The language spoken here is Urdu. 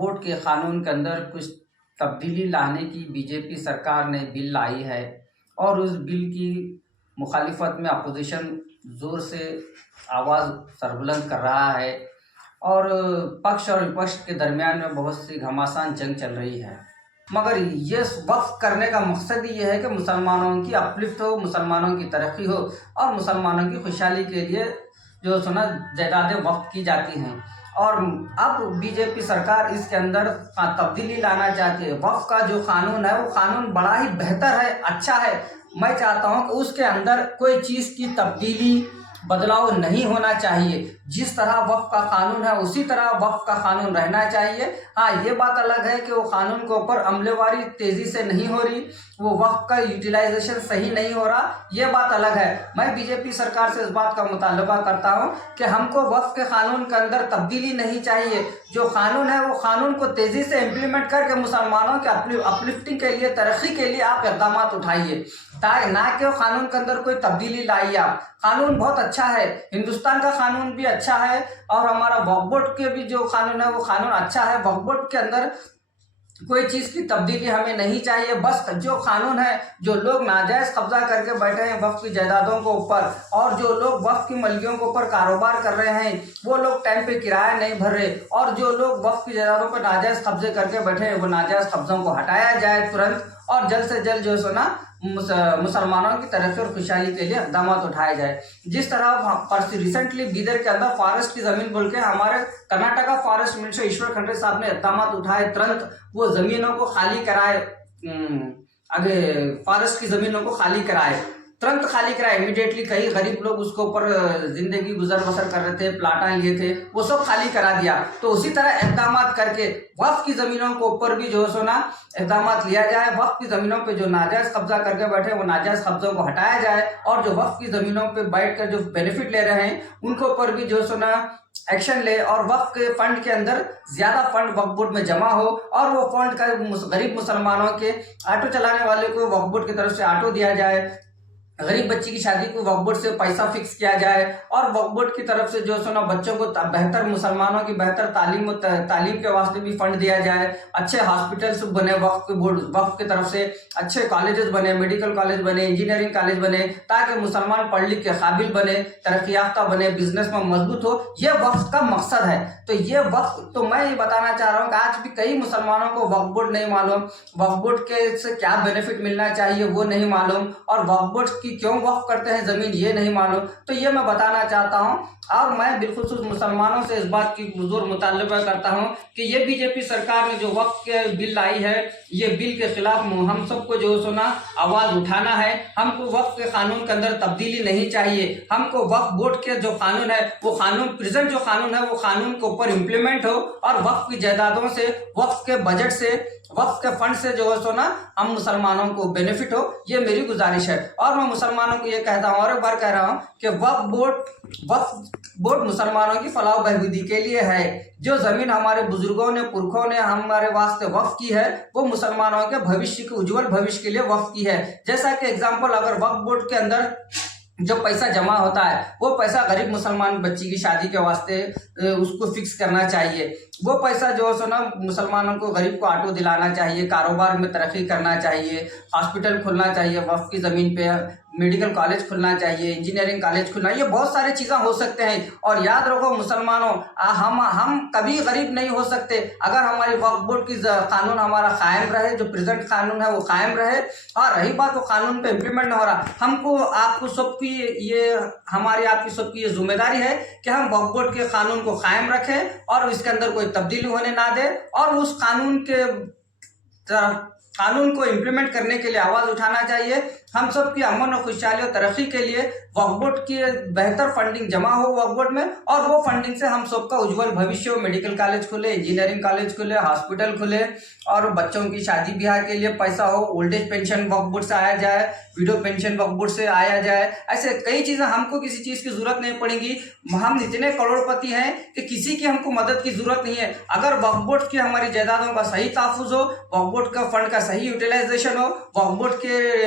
بورڈ کے قانون کے اندر کچھ تبدیلی لانے کی بی جے پی سرکار نے بل لائی ہے اور اس بل کی مخالفت میں اپوزیشن زور سے آواز سربلند کر رہا ہے اور پکش اور وپکش کے درمیان میں بہت سی گھماسان جنگ چل رہی ہے۔ مگر یہ وقف کرنے کا مقصد یہ ہے کہ مسلمانوں کی اپلفٹ ہو، مسلمانوں کی ترقی ہو اور مسلمانوں کی خوشحالی کے لیے جو سنا جائیدادیں وقف کی جاتی ہیں، اور اب بی جے پی سرکار اس کے اندر تبدیلی لانا چاہتی ہے۔ وقف کا جو قانون ہے وہ قانون بڑا ہی بہتر ہے، اچھا ہے۔ میں چاہتا ہوں کہ اس کے اندر کوئی چیز کی تبدیلی بدلاؤ نہیں ہونا چاہیے۔ جس طرح وقف کا قانون ہے اسی طرح وقف کا قانون رہنا چاہیے۔ ہاں، یہ بات الگ ہے کہ وہ قانون کے اوپر عملے واری تیزی سے نہیں ہو رہی، وہ وقف کا یوٹیلائزیشن صحیح نہیں ہو رہا، یہ بات الگ ہے۔ میں بی جے پی سرکار سے اس بات کا مطالبہ کرتا ہوں کہ ہم کو وقف کے قانون کے اندر تبدیلی نہیں چاہیے۔ جو قانون ہے وہ قانون کو تیزی سے امپلیمنٹ کر کے مسلمانوں کے اپلفٹنگ کے لیے، ترقی کے لیے آپ اقدامات اٹھائیے، نہ کہ قانون کے اندر کوئی تبدیلی لائیے۔ آپ قانون بہت اچھا ہے، ہندوستان کا قانون بھی اچھا ہے اور ہمارا وقف بورڈ کے بھی جو قانون ہے وہ قانون اچھا ہے۔ وقف بورڈ کے اندر کوئی چیز کی تبدیلی ہمیں نہیں چاہیے۔ بس جو قانون ہے، جو لوگ ناجائز قبضہ کر کے بیٹھے ہیں وقف کی جائیدادوں کے اوپر، اور جو لوگ وقف کی ملکیوں کے اوپر کاروبار کر رہے ہیں وہ لوگ ٹائم پہ کرایہ نہیں بھر رہے، اور جو لوگ وقف کی جائیدادوں پر ناجائز قبضے کر کے بیٹھے ہیں وہ ناجائز قبضوں کو ہٹایا جائے ترنت، اور جلد سے جلد جو سنا مسلمانوں کی ترقی اور خوشحالی کے لیے اقدامات اٹھائے جائے۔ جس طرح ریسنٹلی بیدر کے اندر فارسٹ کی زمین بول کے ہمارے کرناٹکا فارسٹ منسٹر ایشور کھنڈرے صاحب نے اقدامات اٹھائے، ترنت وہ زمینوں کو خالی کرائے، فارسٹ کی زمینوں کو خالی کرائے، ترنت خالی کرائے امیڈیٹلی۔ کئی غریب لوگ اس کے اوپر زندگی گزر بسر کر رہے تھے، پلاٹاں لیے تھے، وہ سب خالی کرا دیا۔ تو اسی طرح اقدامات کر کے وقف کی زمینوں کے اوپر بھی جو سونا اقدامات لیا جائے، وقف کی زمینوں پہ جو ناجائز قبضہ کر کے بیٹھے وہ ناجائز قبضوں کو ہٹایا جائے، اور جو وقف کی زمینوں پہ بیٹھ کر جو بینیفٹ لے رہے ہیں ان کے اوپر بھی جو سونا ایکشن لے، اور وقف کے فنڈ کے اندر زیادہ فنڈ وقف بورڈ میں جمع ہو، اور وہ فنڈ کا غریب مسلمانوں کے آٹو چلانے والے کو وقف بورڈ کی طرف سے آٹو دیا جائے، غریب بچی کی شادی کو وقف بورڈ سے پیسہ فکس کیا جائے، اور وقف بورڈ کی طرف سے جو سنا بچوں کو بہتر مسلمانوں کی بہتر تعلیم کے واسطے بھی فنڈ دیا جائے، اچھے ہاسپٹلس بنے وقف کی طرف سے، اچھے کالجز بنے، میڈیکل کالج بنے، انجینئرنگ کالج بنے، تاکہ مسلمان پڑھ لکھ کے قابل بنے، ترقی یافتہ بنے، بزنس میں مضبوط ہو۔ یہ وقف کا مقصد ہے۔ تو یہ وقف تو میں یہ بتانا چاہ رہا ہوں کہ آج بھی کئی مسلمانوں کو وقف بورڈ نہیں معلوم، وقف بورڈ کے سے کیا بینیفٹ ملنا چاہیے وہ نہیں معلوم، اور وقف بورڈ کی کیوں وقف کرتے ہیں زمین یہ نہیں معلوم۔ تو یہ میں بتانا چاہتا ہوں، اور میں بالخصوص مسلمانوں سے اس بات کی حضور مطالبہ کرتا ہوں کہ یہ بی جے پی سرکار نے جو وقف کے بل لائی ہے، یہ بل کے خلاف ہم سب کو جو سنا آواز اٹھانا ہے۔ ہم کو وقف کے قانون کے اندر تبدیلی نہیں چاہیے، ہم کو وقف بورڈ کے جو قانون ہے وہ قانون پریزنٹ جو قانون ہے وہ قانون کے اوپر امپلیمنٹ ہو، اور وقف کی جائیدادوں سے، وقف کے بجٹ سے، وقف کے فنڈ سے جو ہے سونا ہم مسلمانوں کو بینیفٹ ہو، یہ میری گزارش ہے۔ اور میں مسلمانوں کو یہ کہتا ہوں اور ایک بار کہہ رہا ہوں کہ وقف بورڈ مسلمانوں کی فلاح و بہبودی کے لیے ہے۔ جو زمین ہمارے بزرگوں نے، پرکھوں نے ہمارے واسطے وقف کی ہے وہ مسلمانوں کے بھوشیہ کے اجول بھوشیہ کے لیے وقف کی ہے۔ جیسا کہ اگزامپل، اگر وقف بورڈ کے اندر جو پیسہ جمع ہوتا ہے وہ پیسہ غریب مسلمان بچی کی شادی کے واسطے اس کو فکس کرنا چاہیے، وہ پیسہ جو ہے سو نا مسلمانوں کو، غریب کو آٹو دلانا چاہیے، کاروبار میں ترقی کرنا چاہیے، ہاسپٹل کھلنا چاہیے وقف کی زمین پہ، میڈیکل کالج کھلنا چاہیے، انجینئرنگ کالج کھلنا، یہ بہت ساری چیزیں ہو سکتے ہیں۔ اور یاد رکھو مسلمانوں، ہم کبھی غریب نہیں ہو سکتے اگر ہماری وقف بورڈ کی قانون ہمارا قائم رہے، جو پریزنٹ قانون ہے وہ قائم رہے، اور رہی بات وہ قانون پہ امپلیمنٹ نہ ہو رہا، ہم کو آپ کو سب کی یہ ہماری آپ کی سب کی یہ ذمہ داری ہے کہ ہم وقف بورڈ کے قانون کو قائم رکھیں اور اس کے اندر کوئی تبدیلی ہونے نہ دے، اور اس قانون کو امپلیمنٹ کرنے کے لیے آواز اٹھانا چاہیے۔ ہم سب کی امن و خوشحالی و ترقی کے لیے وقف بورڈ کی بہتر فنڈنگ جمع ہو وقف بورڈ میں، اور وہ فنڈنگ سے ہم سب کا اجول بھوشیہ ہو، میڈیکل کالج کھلے، انجینئرنگ کالج کھلے، ہاسپٹل کھلے، اور بچوں کی شادی بیاہ کے لیے پیسہ ہو، اولڈ ایج پینشن وقف بورڈ سے آیا جائے، ویڈو پینشن وقف بورڈ سے آیا جائے۔ ایسے کئی چیزیں، ہم کو کسی چیز کی ضرورت نہیں پڑے گی، ہم اتنے کروڑ پتی ہیں کہ کسی کی ہم کو مدد کی ضرورت نہیں ہے۔ اگر وقف بورڈ کی ہماری جائیدادوں کا صحیح تحفظ ہو، وقف بورڈ کا فنڈ کا صحیح یوٹیلائزیشن ہو، وقف بورڈ کے